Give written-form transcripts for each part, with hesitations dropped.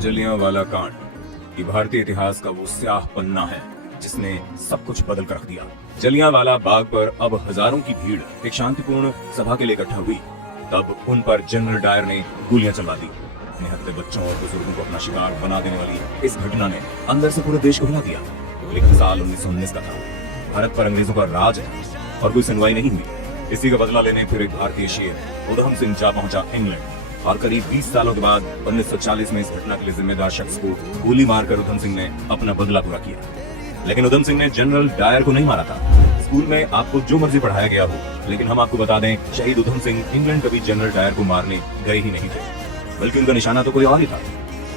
जलियांवाला कांड ये भारतीय इतिहास का वो स्याह पन्ना है जिसने सब कुछ बदल कर रख दिया। जलियांवाला बाग पर अब हजारों की भीड़ एक शांतिपूर्ण सभा के लिए इकट्ठा हुई। तब उन पर जनरल डायर ने गोलियां चलवा दी। निहत्थे बच्चों और बुजुर्गों को अपना शिकार बना देने वाली इस घटना ने अंदर से पूरे देश को हिला दिया। लेकिन साल 1919 का था। भारत पर अंग्रेजों का राज है और कोई सुनवाई नहीं हुई। इसी का बदला लेने फिर एक भारतीय शेर उधम सिंह जा पहुंचा इंग्लैंड और करीब 20 सालों के बाद 1940 में इस घटना के लिए जिम्मेदार शख्स को गोली मारकर उधम सिंह ने अपना बदला पूरा किया। लेकिन उधम सिंह ने जनरल डायर को नहीं मारा था। स्कूल में आपको जो मर्जी पढ़ाया गया हो, लेकिन हम आपको बता दें, शहीद उधम सिंह इंग्लैंड कभी जनरल डायर को मारने गए ही नहीं थे, बल्कि उनका निशाना तो कोई और ही था।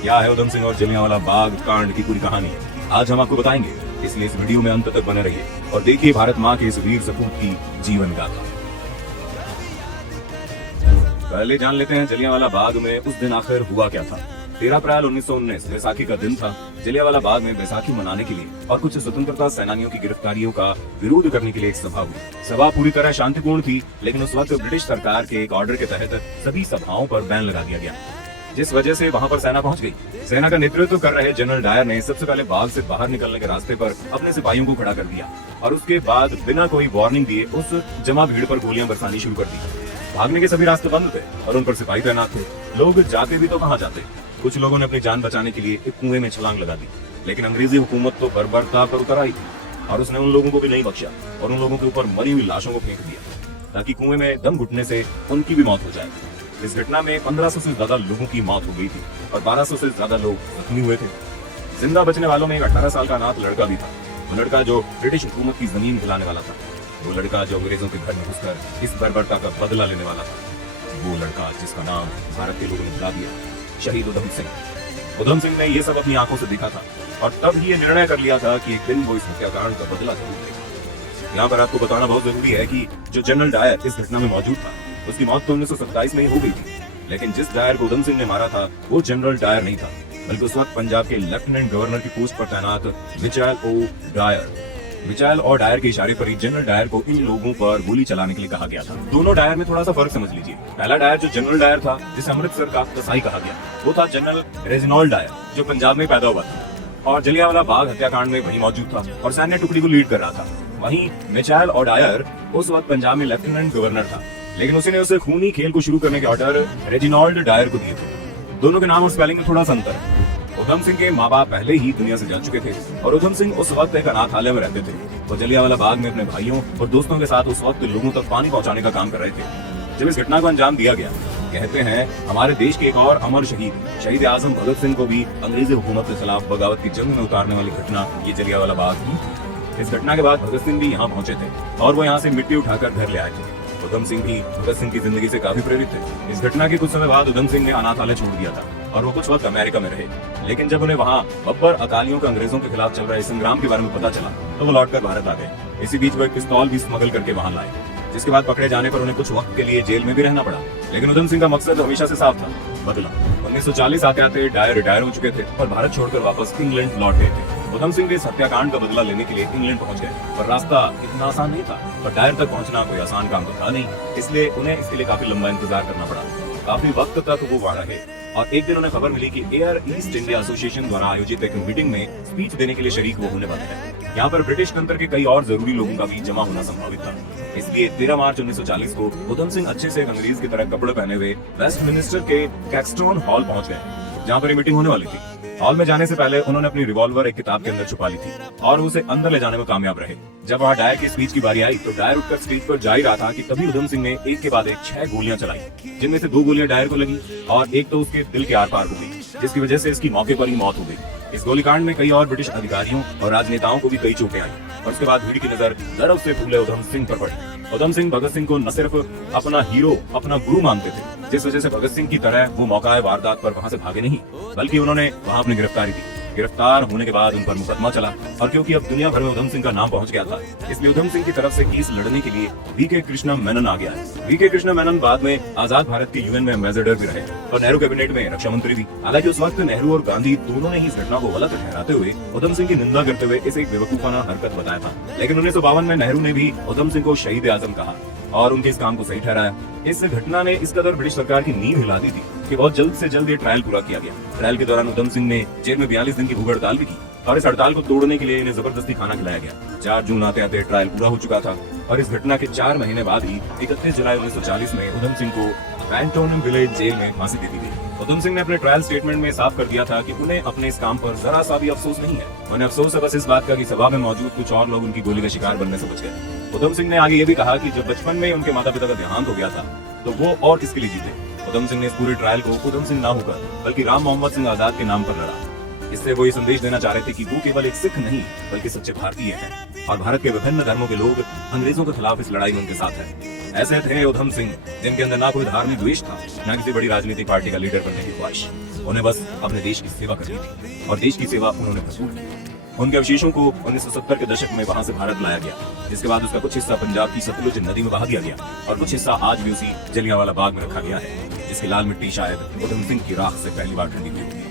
क्या है उधम सिंह और जलियांवाला बाग कांड की पूरी कहानी, आज हम आपको बताएंगे। इसलिए इस वीडियो में अंत तक बने रहिए और देखिए भारत माँ के इस वीर सपूत की जीवन गाथा। पहले जान लेते हैं जलियांवाला बाग में उस दिन आखिर हुआ क्या था। 13 अप्रैल 1919 बैसाखी का दिन था। जलियांवाला बाग में बैसाखी मनाने के लिए और कुछ स्वतंत्रता सेनानियों की गिरफ्तारियों का विरोध करने के लिए एक सभा हुई। सभा पूरी तरह शांतिपूर्ण थी, लेकिन उस वक्त ब्रिटिश सरकार के एक ऑर्डर के तहत सभी सभाओं पर बैन लगा दिया गया, जिस वजह से वहां पर सेना पहुंच गई। सेना का नेतृत्व कर रहे जनरल डायर ने सबसे पहले बाग से बाहर निकलने के रास्ते पर अपने सिपाहियों को खड़ा कर दिया और उसके बाद बिना कोई वार्निंग दिए उस जमा भीड़ पर गोलियां बरसानी शुरू कर दी। भागने के सभी रास्ते बंद थे और उन पर सिपाही तैनात थे। लोग जाते भी तो कहाँ जाते। कुछ लोगों ने अपनी जान बचाने के लिए एक कुएं में छलांग लगा दी, लेकिन अंग्रेजी हुकूमत तो बर्बरता पर उतर आई थी और उसने उन लोगों को भी नहीं बख्शा और उन लोगों के ऊपर मरी हुई लाशों को फेंक दिया ताकि कुएं में दम घुटने से उनकी भी मौत हो जाए। इस घटना में 1500 से ज्यादा लोगों की मौत हो गई थी और 1200 से ज्यादा लोग जख्मी हुए थे। जिंदा बचने वालों में एक 18 साल का अनाथ लड़का भी था। वो लड़का जो ब्रिटिश हुकूमत की जमीन खिलाने वाला था, वो लड़का जो अंग्रेजों के घर में घुसकर इस बर्बरता का बदला लेने वाला था, वो लड़का जिसका नाम भारत के लोगों ने बता दिया, शहीद उधम सिंह। उधम सिंह ने ये सब अपनी आंखों से देखा था और तब ही ये निर्णय कर लिया था कि एक दिन वो इस हत्याकांड का बदला जरूर लेगा। यहाँ पर आपको बताना बहुत जरूरी है कि जो जनरल डायर इस घटना में मौजूद था, उसकी मौत तो 1927 में ही हो गई थी, लेकिन जिस डायर को उधम सिंह ने मारा था वो जनरल डायर नहीं था, बल्कि उस वक्त पंजाब के लेफ्टिनेंट गवर्नर की पोस्ट पर तैनात मिचेल ओ डायर। मिचेल और डायर के इशारे पर ही जनरल डायर को इन लोगों पर गोली चलाने के लिए कहा गया था। दोनों डायर में थोड़ा सा फर्क समझ लीजिए। पहला डायर जो जनरल डायर था, जिसे अमृतसर का कसाई कहा गया, वो था जनरल रेजिनॉल्ड डायर जो पंजाब में पैदा हुआ था और जलियांवाला बाग हत्याकांड में वही मौजूद था और सैन्य टुकड़ी को लीड कर रहा था। वहीं मिचेल और डायर उस वक्त पंजाब में लेफ्टिनेंट गवर्नर था, लेकिन उसने उसे खूनी खेल को शुरू करने के ऑर्डर रेजिनॉल्ड डायर को दिए थे। दोनों के नाम और स्पेलिंग में थोड़ा सा अंतर है। उधम सिंह के माँ बाप पहले ही दुनिया से जा चुके थे और उधम सिंह उस वक्त एक अनाथालय में रहते थे। वो जलियांवाला बाग में अपने भाइयों और दोस्तों के साथ उस वक्त लोगों तक पानी पहुंचाने का काम कर रहे थे जब इस घटना को अंजाम दिया गया। कहते हैं हमारे देश के एक और अमर शहीद आजम भगत सिंह को भी अंग्रेजी हुकूमत के खिलाफ बगावत की जंग में उतारने वाली घटना ये जलियांवाला बाग की। इस घटना के बाद भगत सिंह भी यहाँ पहुंचे थे और वो यहाँ से मिट्टी उठाकर घर ले आए थे। उधम सिंह भी भगत सिंह की जिंदगी से काफी प्रेरित थे। इस घटना के कुछ समय बाद उधम सिंह ने अनाथालय छोड़ दिया था और वो कुछ वक्त अमेरिका में रहे, लेकिन जब उन्हें वहाँ बब्बर अकालियों का अंग्रेजों के खिलाफ चल रहे संग्राम के बारे में पता चला तो वो लौटकर भारत आ गए। इसी बीच वो एक पिस्तौल भी स्मगल करके वहाँ लाए, जिसके बाद पकड़े जाने पर उन्हें कुछ वक्त के लिए जेल में भी रहना पड़ा। लेकिन उधम सिंह का मकसद हमेशा से साफ था, बदला। 1940 आते आते डायर रिटायर हो चुके थे और भारत छोड़कर वापस इंग्लैंड लौट गए थे। उधम सिंह इस हत्याकांड का बदला लेने के लिए इंग्लैंड पहुंच गए, पर रास्ता इतना आसान नहीं था और डायर तक पहुंचना कोई आसान काम तो था नहीं, इसलिए उन्हें इसके लिए काफी लंबा इंतजार करना पड़ा। काफी वक्त तक वो वहां रहे और एक दिन उन्हें खबर मिली कि एयर ईस्ट इंडिया एसोसिएशन द्वारा आयोजित एक मीटिंग में स्पीच देने के लिए शरीक वो होने वाले हैं। यहाँ पर ब्रिटिश तंत्र के कई और जरूरी लोगों का भी जमा होना संभावित था। इसलिए 13 मार्च 1940 को उधम सिंह अच्छे से एक अंग्रेज की तरह कपड़े पहने हुए वेस्टमिनिस्टर के कैक्सटोन हॉल पहुंच गए, जहाँ पर मीटिंग होने वाली थी। हॉल में जाने से पहले उन्होंने अपनी रिवॉल्वर एक किताब के अंदर छुपा ली थी और उसे अंदर ले जाने में कामयाब रहे। जब वहाँ डायर की स्पीच की बारी आई तो डायर उठकर स्टेज पर जा ही रहा था कि तभी उधम सिंह ने एक के बाद एक 6 गोलियां चलाई, जिनमें से 2 गोलियां डायर को लगी और एक तो उसके दिल के आर पार हो गई, जिसकी वजह से इसकी मौके पर ही मौत हो गई। इस गोलीकांड में कई और ब्रिटिश अधिकारियों और राजनेताओं को भी कई चोटें आई और उसके बाद भीड़ की नजर गर्व से फूले उधम सिंह पर पड़ी। उधम सिंह भगत सिंह को न सिर्फ अपना हीरो, अपना गुरु मानते थे, जिस वजह से भगत सिंह की तरह वो मौका वारदात पर वहाँ से भागे नहीं, बल्कि उन्होंने वहाँ अपनी गिरफ्तारी दी। गिरफ्तार होने के बाद उन पर मुकदमा चला और क्योंकि अब दुनिया भर में उधम सिंह का नाम पहुंच गया था, इसलिए उधम सिंह की तरफ से केस लड़ने के लिए वी.के. कृष्णा मेनन आ गया है। वी.के. कृष्णा मेनन बाद में आजाद भारत के यूएन में एम्बेसडर भी रहे और नेहरू कैबिनेट में रक्षा मंत्री भी। हालांकि उस वक्त नेहरू और गांधी दोनों ने ही इस घटना को गलत ठहराते हुए उधम सिंह की निंदा करते हुए इसे एक बेवकूफाना हरकत बताया था। लेकिन 1952 में नेहरू ने भी उधम सिंह को शहीद आजम कहा और उनके इस काम को सही ठहराया। इस घटना ने इस कदर ब्रिटिश सरकार की नींद हिला दी थी कि बहुत जल्द से जल्द ये ट्रायल पूरा किया गया। ट्रायल के दौरान उधम सिंह ने जेल में 42 दिन की भूख हड़ताल भी की और इस हड़ताल को तोड़ने के लिए इन्हें जबरदस्ती खाना खिलाया गया। 4 जून आते आते ट्रायल पूरा हो चुका था और इस घटना के 4 महीने बाद ही 31 जुलाई 1940 में उधम सिंह को पैंटोनिम विलेज जेल में फांसी दे दी गई। उधम सिंह ने अपने ट्रायल स्टेटमेंट में साफ कर दिया था कि उन्हें अपने इस काम पर जरा सा भी अफसोस नहीं है। उन्हें अफसोस है बस इस बात का कि सभा में मौजूद कुछ और लोग उनकी गोली का शिकार बनने से बच गए। उधम सिंह ने आगे ये भी कहा कि जब बचपन में उनके माता पिता का देहांत हो गया था तो वो और किसके लिए जीते। उधम सिंह ने इस पूरे ट्रायल को उधम सिंह ना होकर बल्कि राम मोहम्मद सिंह आजाद के नाम पर लड़ा। इससे वो ये संदेश देना चाह रहे थे कि वो केवल एक सिख नहीं बल्कि सच्चे भारतीय हैं और भारत के विभिन्न धर्मों के लोग अंग्रेजों के खिलाफ इस लड़ाई में उनके साथ हैं। ऐसे थे उधम सिंह जिनके अंदर ना कोई धार्मिक द्वेष था, ना किसी बड़ी राजनीतिक पार्टी का लीडर बनने की ख्वाहिश। उन्हें बस अपने देश की सेवा करनी थी और देश की सेवा उन्होंने भरपूर की। उनके अवशेषों को 1970 के दशक में वहां से भारत लाया गया, जिसके बाद उसका कुछ हिस्सा पंजाब की सतलुज नदी में बहा दिया गया और कुछ हिस्सा आज भी उसी जलियांवाला बाग में रखा गया है, जिसकी लाल मिट्टी शायद उधम सिंह की राख से पहली बार ठंडी हुई थी।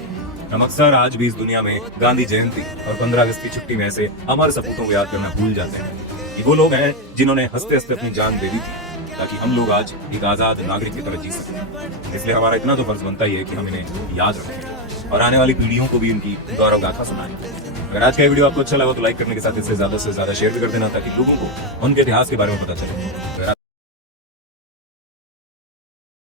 हम अक्सर आज भी इस दुनिया में गांधी जयंती और 15 अगस्त की छुट्टी में ऐसे अमर सपूतों को याद करना भूल जाते हैं कि वो लोग हैं जिन्होंने हंसते हंसते अपनी जान दे दी थी ताकि हम लोग आज एक आजाद नागरिक की तरह जी सकें। इसलिए हमारा इतना तो फर्ज बनता ही है कि हम इन्हें याद रखें और आने वाली पीढ़ियों को भी इनकी गौरव गाथा सुनाएं। अगर आज का वीडियो आपको अच्छा लगा तो लाइक करने के साथ इसे ज्यादा से ज्यादा शेयर भी कर देना ताकि लोगों को उनके इतिहास के बारे में पता चले।